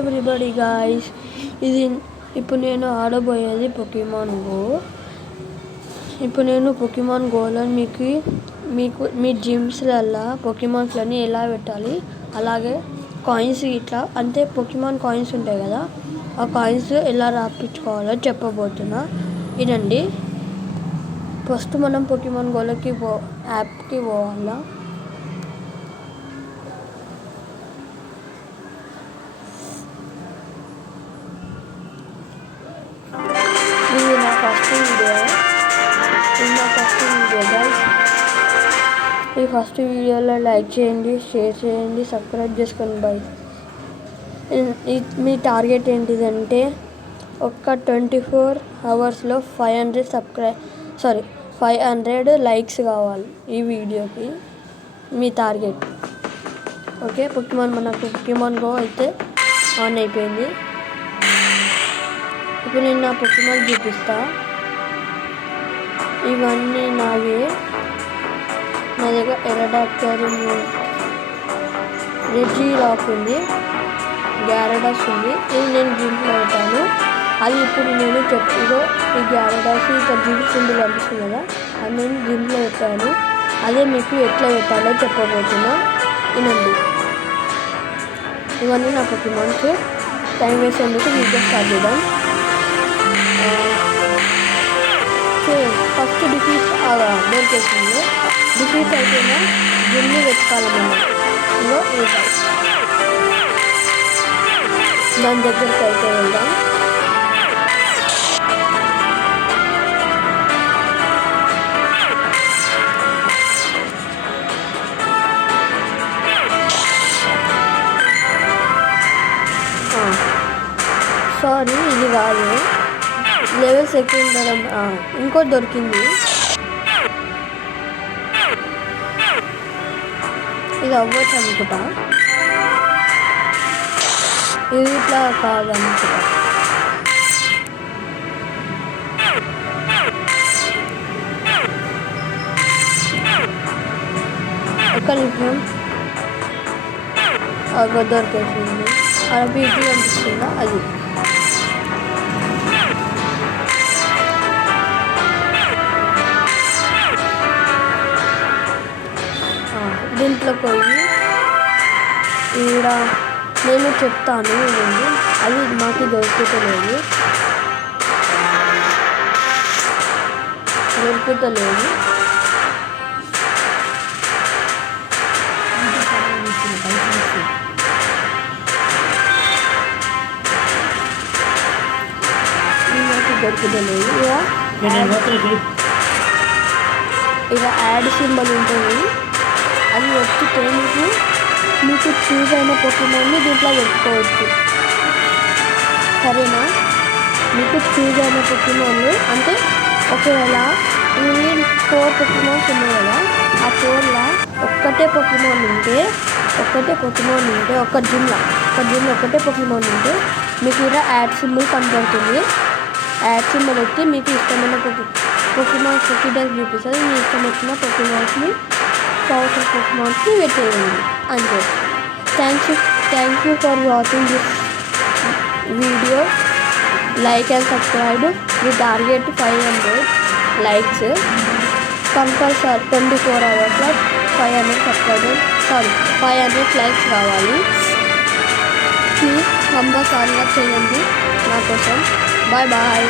Everybody guys, ఇప్పుడు నేను ఆడబోయేది పొకీమాన్ go. ఇప్పుడు నేను పొకీమాన్ గోలో మీకు మీ జిమ్స్లల్లో పొకీమాన్స్లని ఎలా పెట్టాలి, అలాగే కాయిన్స్ ఇట్లా అంటే పొకీమాన్ కాయిన్స్ ఉంటాయి కదా, ఆ కాయిన్స్ ఎలా రాపించుకోవాలో చెప్పబోతున్నా. వినండి. ఫస్ట్ మనం పొకీమాన్ గోలోకి యాప్కి పోవాలా. ఇది నా ఫస్ట్ వీడియో గైస్. ఈ ఫస్ట్ వీడియోలో లైక్ చేయండి, షేర్ చేయండి, సబ్స్క్రైబ్ చేసుకోండి బాయ్. మీ టార్గెట్ ఏంటిదంటే ఒక్క 24 అవర్స్లో 500 లైక్స్ కావాలి ఈ వీడియోకి, మీ టార్గెట్. ఓకే, మనకు పొకీమాన్ గో అయితే ఆన్ అయిపోయింది. ఇప్పుడు నేను నా పొకీమాన్ చూపిస్తా. ఇవన్నీ నావే. నా దగ్గర ఎరడాప్టర్ ఉంది, రెజిరాక్ ఉంది, గ్యారడాస్ ఉంది. ఇది నేను జిమ్లో పెట్టాను. అది ఇప్పుడు నేను ఇదో ఈ గ్యారడాస్ ఇక్కడ జిమ్ సింబల్ కనిపిస్తుంది కదా, అది నేను జిమ్లో పెట్టాను. అదే మీకు ఎట్లా పెట్టాలో చెప్పబోతున్నా. వినండి. ఇవన్నీ నా పొకీమాన్స్. టైం వేస్ట్ ఎందుకు, వీడియో స్టార్ట్ చేద్దాం. ఫస్ట్ డిఫీట్ దొరికేసింది. డిఫీట్ అయితేనే జిమ్ని వెతుకాలన్నమాట. ఇంకో దాని దగ్గరికి అయితే వెళ్దాం. సారీ, ఇది కాదు, లెవెల్స్ ఎక్కువ ఉండడం. ఇంకోటి దొరికింది, ఇది అవ్వచ్చు అనుకుంటా. ఇది ఇట్లా కాదనుకుంటా. ఒక్క నిమిషం. దొరికేసింది. అవి ఇది కనిపిస్తుందా, అది దీంట్లో పోయి ఈడ నేను చెప్తాను. అది మాకు దొరుకుతలేదు. ఇక యాడ్ సింబల్ ఉంటుంది, అది వచ్చితే మీకు చూజ్ అయిన పొకీమాన్ని దీంట్లో పెట్టుకోవచ్చు. సరేనా? మీకు చూజ్ అయిన పొకీమాన్లు అంటే ఒకవేళ ఇవి 4 పొకీమాన్స్ ఉన్నాయి కదా, ఆ 4లో ఒక్కటే పొకీమాన్ ఉంటే ఒక జిమ్లో ఒక్కటే పొకీమాన్ ఉంటే మీకు ఇలా యాడ్ సింబల్ కనబడుతుంది. యాడ్ సింబల్ వచ్చి మీకు ఇష్టమైన పొకీమాన్స్ డీటెయిల్స్ చూపిస్తుంది. మీ ఇష్టం వచ్చిన పొకీమాన్స్ని పవర్ఫుల్ పొకీమాన్స్ని పెట్టేయండి అంతే. Thank you for watching this video. Like and subscribe. Me target 500 likes. Compulsory 24 అవర్స్లో 500 లైక్స్ కావాలి. ప్లీజ్ కంపల్సరీగా చేయండి నా కోసం. Bye bye.